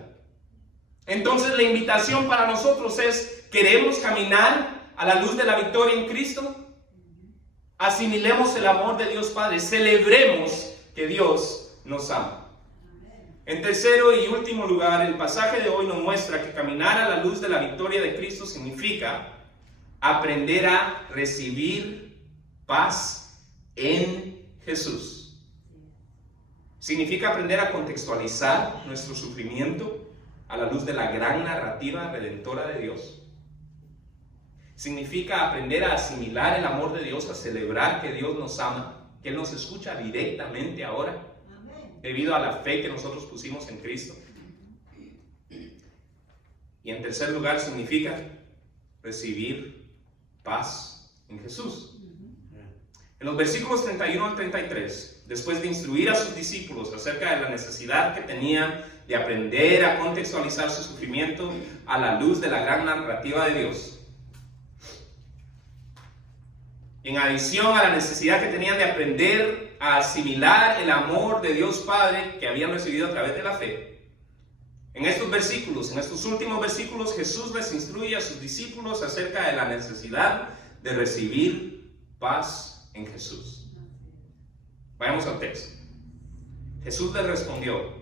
Entonces la invitación para nosotros es: ¿queremos caminar a la luz de la victoria en Cristo? Asimilemos el amor de Dios Padre, celebremos que Dios nos ama. En tercero y último lugar, el pasaje de hoy nos muestra que caminar a la luz de la victoria de Cristo significa aprender a recibir paz en Jesús. Significa aprender a contextualizar nuestro sufrimiento a la luz de la gran narrativa redentora de Dios. Significa aprender a asimilar el amor de Dios, a celebrar que Dios nos ama, que Él nos escucha directamente ahora, debido a la fe que nosotros pusimos en Cristo. Y en tercer lugar, significa recibir paz en Jesús. En los versículos 31 al 33 después de instruir a sus discípulos acerca de la necesidad que tenían de aprender a contextualizar su sufrimiento a la luz de la gran narrativa de Dios, en adición a la necesidad que tenían de aprender a asimilar el amor de Dios Padre que habían recibido a través de la fe, en estos versículos, en estos últimos versículos, Jesús les instruye a sus discípulos acerca de la necesidad de recibir paz en Jesús. Vayamos al texto. Jesús les respondió: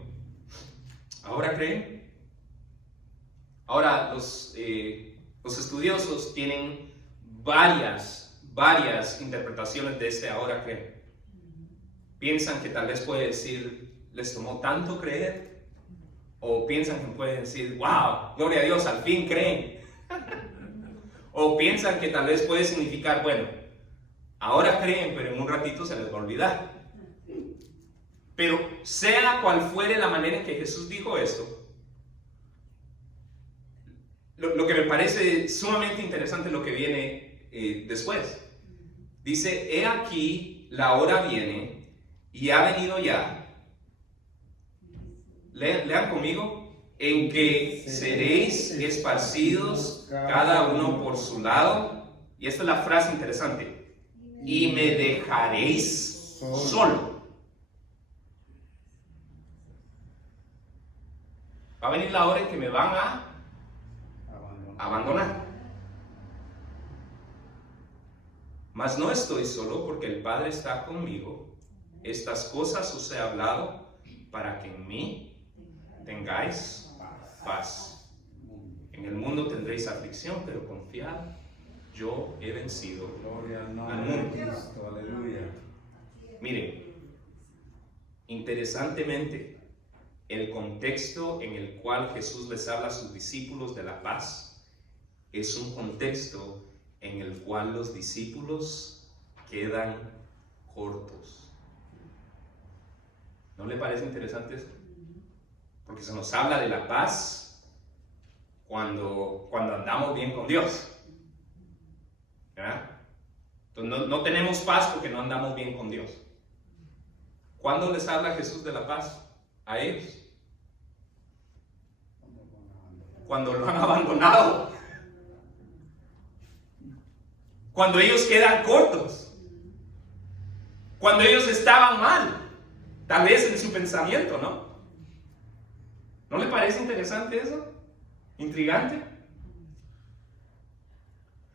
¿ahora creen? Ahora, los estudiosos tienen varias interpretaciones de este ahora creen. Piensan que tal vez puede decir, les tomó tanto creer, o piensan que puede decir, wow, gloria a Dios, al fin creen. O piensan que tal vez puede significar, bueno, ahora creen, pero en un ratito se les va a olvidar. Pero sea cual fuere la manera en que Jesús dijo esto, lo que me parece sumamente interesante es lo que viene después. Dice, he aquí, la hora viene y ha venido ya. Lean conmigo. En que seréis esparcidos cada uno por su lado. Y esta es la frase interesante. Y me dejaréis solo. Va a venir la hora en que me van a abandonar. Mas no estoy solo, porque el Padre está conmigo. Estas cosas os he hablado para que en mí tengáis paz. En el mundo tendréis aflicción, pero confiad, yo he vencido al mundo. Aleluya. Miren, interesantemente, el contexto en el cual Jesús les habla a sus discípulos de la paz es un contexto en el cual los discípulos quedan cortos. ¿No le parece interesante eso? Porque se nos habla de la paz cuando andamos bien con Dios. ¿Verdad? Entonces no tenemos paz porque no andamos bien con Dios. ¿Cuándo les habla Jesús de la paz a ellos? Cuando lo han abandonado. Cuando ellos quedan cortos. Cuando ellos estaban mal. Tal vez en su pensamiento, ¿no? ¿No le parece interesante eso? ¿Intrigante?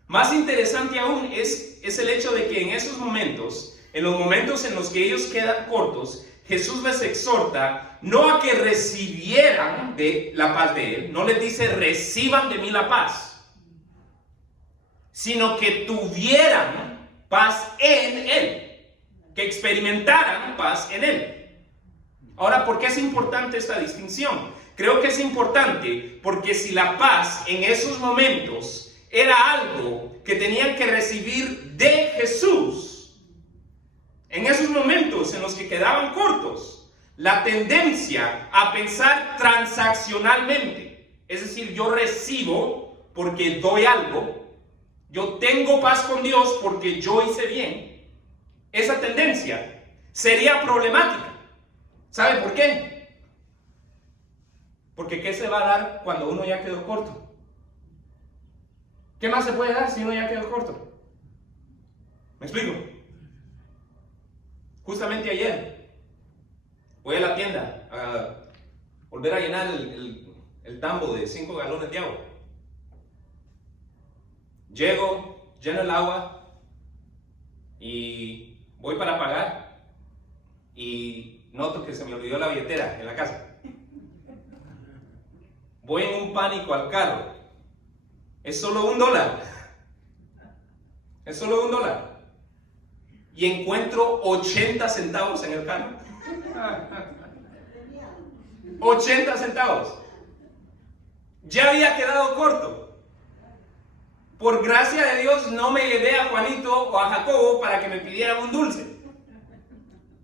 Más interesante aún es el hecho de que en esos momentos, en los momentos en los que ellos quedan cortos, Jesús les exhorta no a que recibieran de la paz de Él, no les dice reciban de mí la paz, sino que tuvieran paz en Él, que experimentaran paz en Él. Ahora, ¿por qué es importante esta distinción? Creo que es importante porque si la paz en esos momentos era algo que tenían que recibir de Jesús, en esos momentos en los que quedaban cortos, la tendencia a pensar transaccionalmente, es decir, yo recibo porque doy algo, yo tengo paz con Dios porque yo hice bien, esa tendencia sería problemática. ¿Sabe por qué? Porque ¿qué se va a dar cuando uno ya quedó corto? ¿Qué más se puede dar si uno ya quedó corto? ¿Me explico? Justamente ayer voy a la tienda a volver a llenar el tambo de 5 galones de agua. Llego, lleno el agua y voy para pagar y noto que se me olvidó la billetera en la casa. Voy en un pánico al carro. Es solo $1. Es solo $1. Y encuentro 80 centavos en el carro. 80 centavos. Ya había quedado corto. Por gracia de Dios no me llevé a Juanito o a Jacobo para que me pidieran un dulce.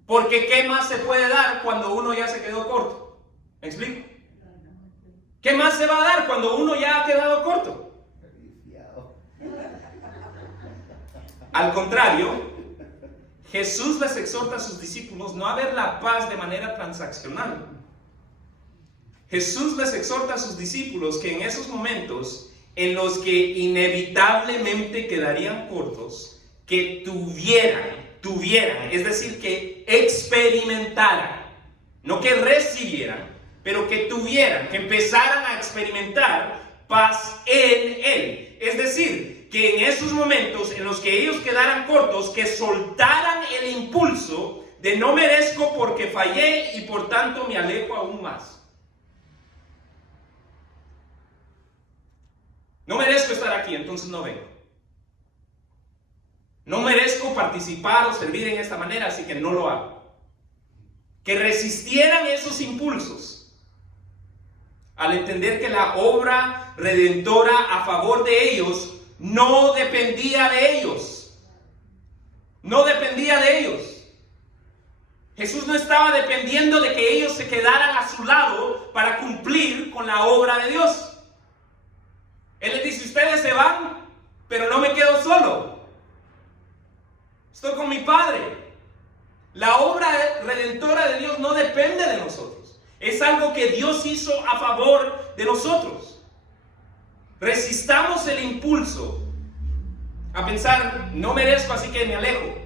Porque ¿qué más se puede dar cuando uno ya se quedó corto? ¿Me explico? ¿Qué más se va a dar cuando uno ya ha quedado corto? Al contrario, Jesús les exhorta a sus discípulos no a ver la paz de manera transaccional. Jesús les exhorta a sus discípulos que en esos momentos en los que inevitablemente quedarían cortos, que tuvieran, es decir, que experimentaran, no que recibieran, pero que tuvieran, que empezaran a experimentar paz en Él. Es decir, que en esos momentos en los que ellos quedaran cortos, que soltaran el impulso de no merezco porque fallé y por tanto me alejo aún más. No merezco estar aquí, entonces no vengo. No merezco participar o servir en esta manera, así que no lo hago. Que resistieran esos impulsos al entender que la obra redentora a favor de ellos no dependía de ellos. No dependía de ellos. Jesús no estaba dependiendo de que ellos se quedaran a su lado para cumplir con la obra de Dios. Él les dice, ustedes se van, pero no me quedo solo. Estoy con mi Padre. La obra redentora de Dios no depende de nosotros. Es algo que Dios hizo a favor de nosotros. Resistamos el impulso a pensar, no merezco, así que me alejo.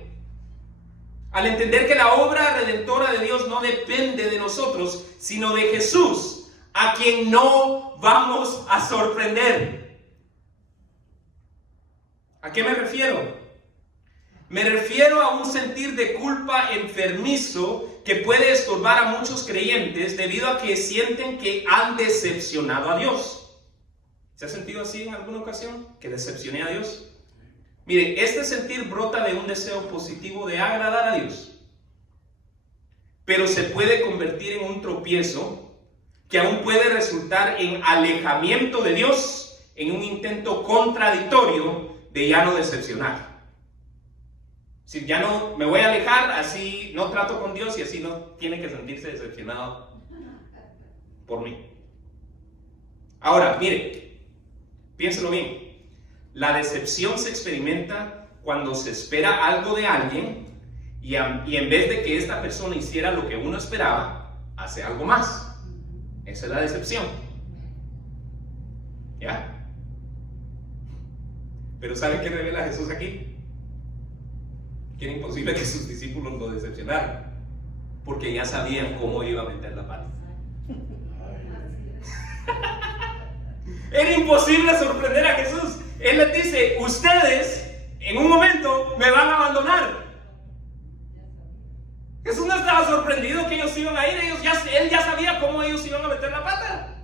Al entender que la obra redentora de Dios no depende de nosotros, sino de Jesús, a quien no vamos a sorprender. ¿A qué me refiero? Me refiero a un sentir de culpa enfermizo que puede estorbar a muchos creyentes debido a que sienten que han decepcionado a Dios. ¿Se ha sentido así en alguna ocasión? ¿Que decepcioné a Dios? Miren, este sentir brota de un deseo positivo de agradar a Dios, pero se puede convertir en un tropiezo que aún puede resultar en alejamiento de Dios, en un intento contradictorio de ya no decepcionar. Si ya no me voy a alejar, así no trato con Dios y así no tiene que sentirse decepcionado por mí. Ahora, mire, piénselo bien. La decepción se experimenta cuando se espera algo de alguien y en vez de que esta persona hiciera lo que uno esperaba, hace algo más. Esa es la decepción. ¿Ya? Pero ¿sabe qué revela Jesús aquí? Que era imposible que sus discípulos lo decepcionaran, porque ya sabían cómo iba a meter la pata. Era imposible sorprender a Jesús. Él les dice, ustedes en un momento me van a abandonar. Jesús no estaba sorprendido que ellos iban a ir, él ya sabía cómo ellos iban a meter la pata.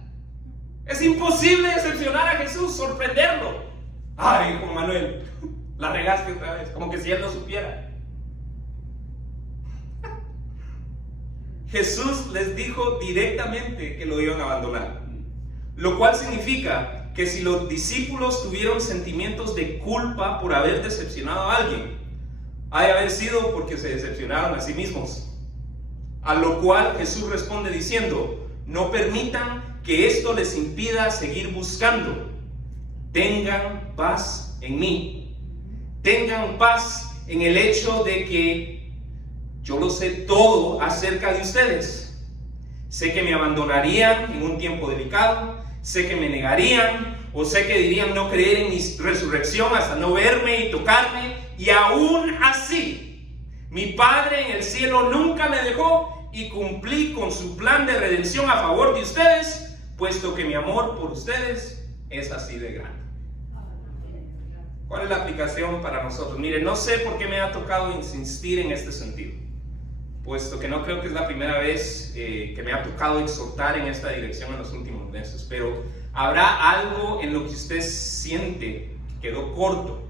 Es imposible decepcionar a Jesús, sorprenderlo. Ay, Juan Manuel, la regaste otra vez, como que si él no supiera. Jesús les dijo directamente que lo iban a abandonar, lo cual significa que si los discípulos tuvieron sentimientos de culpa por haber decepcionado a alguien, ha de haber sido porque se decepcionaron a sí mismos. A lo cual Jesús responde diciendo, no permitan que esto les impida seguir buscando. Tengan paz en mí. Tengan paz en el hecho de que yo lo sé todo acerca de ustedes. Sé que me abandonarían en un tiempo delicado. Sé que me negarían, o sé que dirían no creer en mi resurrección hasta no verme y tocarme, y aún así, mi Padre en el cielo nunca me dejó y cumplí con su plan de redención a favor de ustedes, puesto que mi amor por ustedes es así de grande. ¿Cuál es la aplicación para nosotros? Mire, no sé por qué me ha tocado insistir en este sentido, puesto que no creo que es la primera vez que me ha tocado exhortar en esta dirección en los últimos meses, pero habrá algo en lo que usted siente que quedó corto,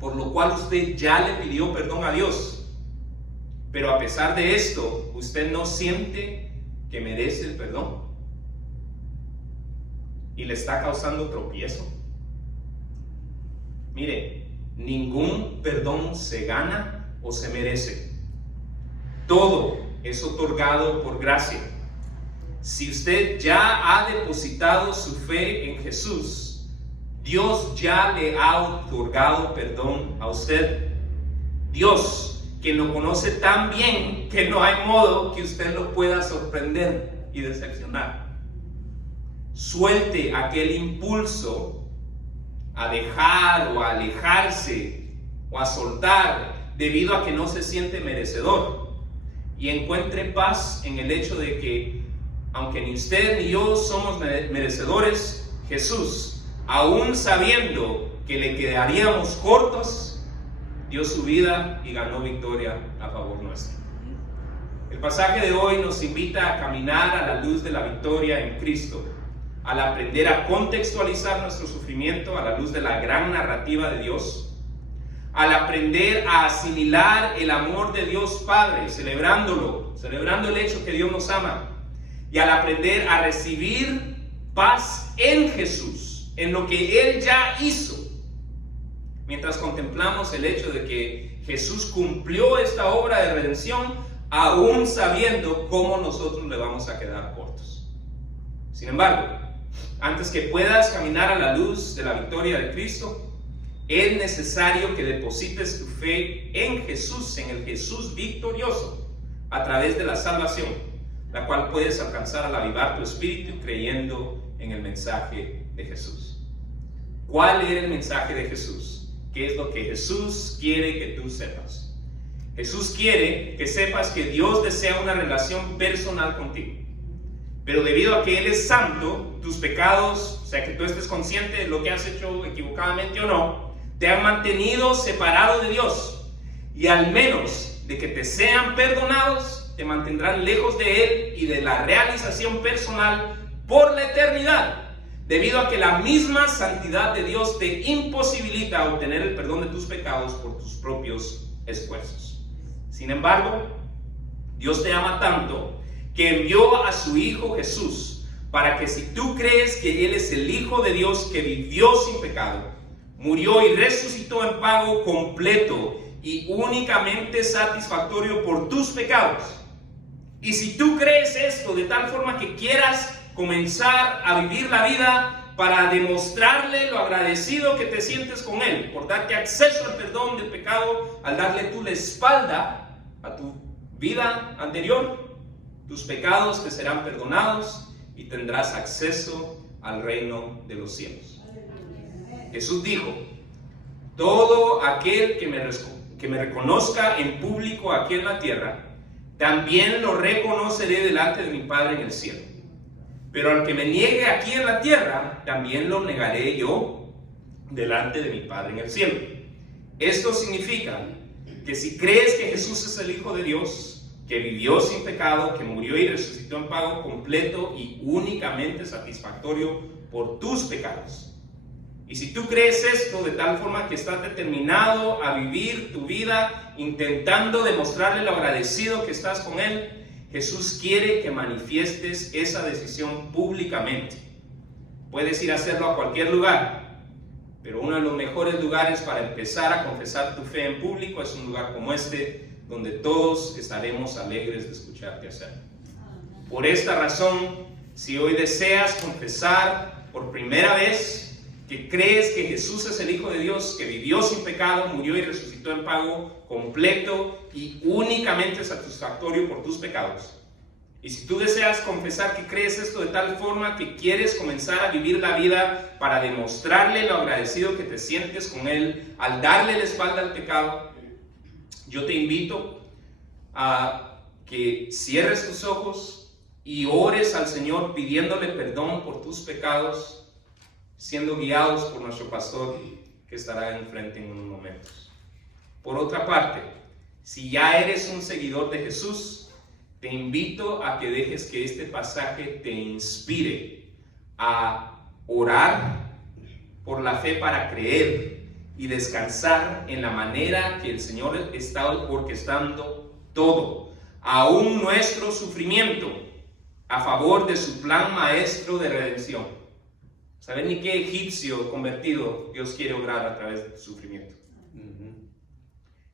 por lo cual usted ya le pidió perdón a Dios, pero a pesar de esto, usted no siente que merece el perdón y le está causando tropiezo. Mire, ningún perdón se gana o se merece. Todo es otorgado por gracia. Si usted ya ha depositado su fe en Jesús, Dios ya le ha otorgado perdón a usted. Dios quien lo conoce tan bien que no hay modo que usted lo pueda sorprender y decepcionar. Suelte aquel impulso a dejar o a alejarse o a soltar debido a que no se siente merecedor, y encuentre paz en el hecho de que aunque ni usted ni yo somos merecedores, Jesús, aún sabiendo que le quedaríamos cortos, dio su vida y ganó victoria a favor nuestro. El pasaje de hoy nos invita a caminar a la luz de la victoria en Cristo, al aprender a contextualizar nuestro sufrimiento a la luz de la gran narrativa de Dios, al aprender a asimilar el amor de Dios Padre, celebrando el hecho que Dios nos ama, y al aprender a recibir paz en Jesús, en lo que Él ya hizo, mientras contemplamos el hecho de que Jesús cumplió esta obra de redención, aún sabiendo cómo nosotros le vamos a quedar cortos. Sin embargo, antes que puedas caminar a la luz de la victoria de Cristo, es necesario que deposites tu fe en Jesús, en el Jesús victorioso, a través de la salvación, la cual puedes alcanzar al avivar tu espíritu creyendo en el mensaje de Jesús. ¿Cuál era el mensaje de Jesús? ¿Qué es lo que Jesús quiere que tú sepas? Jesús quiere que sepas que Dios desea una relación personal contigo. Pero debido a que Él es santo, tus pecados, o sea que tú estés consciente de lo que has hecho equivocadamente o no, te han mantenido separado de Dios. Y al menos de que te sean perdonados, te mantendrán lejos de Él y de la realización personal por la eternidad. Debido a que la misma santidad de Dios te imposibilita obtener el perdón de tus pecados por tus propios esfuerzos. Sin embargo, Dios te ama tanto que envió a su Hijo Jesús para que si tú crees que Él es el Hijo de Dios que vivió sin pecado, murió y resucitó en pago completo y únicamente satisfactorio por tus pecados, y si tú crees esto de tal forma que quieras comenzar a vivir la vida para demostrarle lo agradecido que te sientes con Él por darte acceso al perdón del pecado, al darle tú la espalda a tu vida anterior, tus pecados te serán perdonados y tendrás acceso al reino de los cielos. Jesús dijo: todo aquel que me reconozca en público aquí en la tierra, también lo reconoceré delante de mi Padre en el cielo. Pero al que me niegue aquí en la tierra, también lo negaré yo delante de mi Padre en el cielo. Esto significa que si crees que Jesús es el Hijo de Dios, que vivió sin pecado, que murió y resucitó en pago completo y únicamente satisfactorio por tus pecados, y si tú crees esto de tal forma que estás determinado a vivir tu vida intentando demostrarle lo agradecido que estás con Él, Jesús quiere que manifiestes esa decisión públicamente. Puedes ir a hacerlo a cualquier lugar, pero uno de los mejores lugares para empezar a confesar tu fe en público es un lugar como este, donde todos estaremos alegres de escucharte hacerlo. Por esta razón, si hoy deseas confesar por primera vez que crees que Jesús es el Hijo de Dios, que vivió sin pecado, murió y resucitó en pago completo y únicamente satisfactorio por tus pecados, y si tú deseas confesar que crees esto de tal forma que quieres comenzar a vivir la vida para demostrarle lo agradecido que te sientes con Él al darle la espalda al pecado, yo te invito a que cierres tus ojos y ores al Señor pidiéndole perdón por tus pecados, siendo guiados por nuestro pastor que estará enfrente en unos momentos. Por otra parte, si ya eres un seguidor de Jesús, te invito a que dejes que este pasaje te inspire a orar por la fe para creer y descansar en la manera que el Señor está orquestando todo, aún nuestro sufrimiento, a favor de su plan maestro de redención. ¿Saben ni qué egipcio convertido Dios quiere obrar a través del sufrimiento?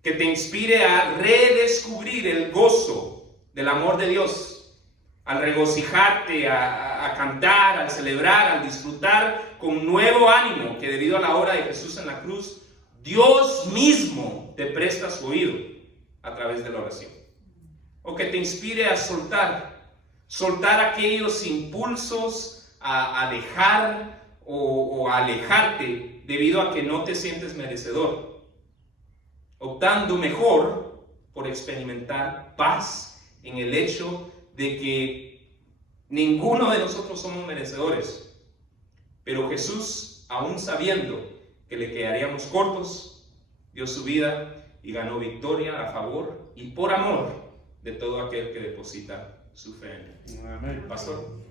Que te inspire a redescubrir el gozo del amor de Dios, al regocijarte, a cantar, al celebrar, al disfrutar con nuevo ánimo, que debido a la obra de Jesús en la cruz, Dios mismo te presta su oído, a través de la oración. O que te inspire a soltar aquellos impulsos a dejar o a alejarte debido a que no te sientes merecedor, optando mejor por experimentar paz en el hecho de que ninguno de nosotros somos merecedores, pero Jesús, aún sabiendo que le quedaríamos cortos, dio su vida y ganó victoria a favor y por amor de todo aquel que deposita su fe en él. Amén. Pastor.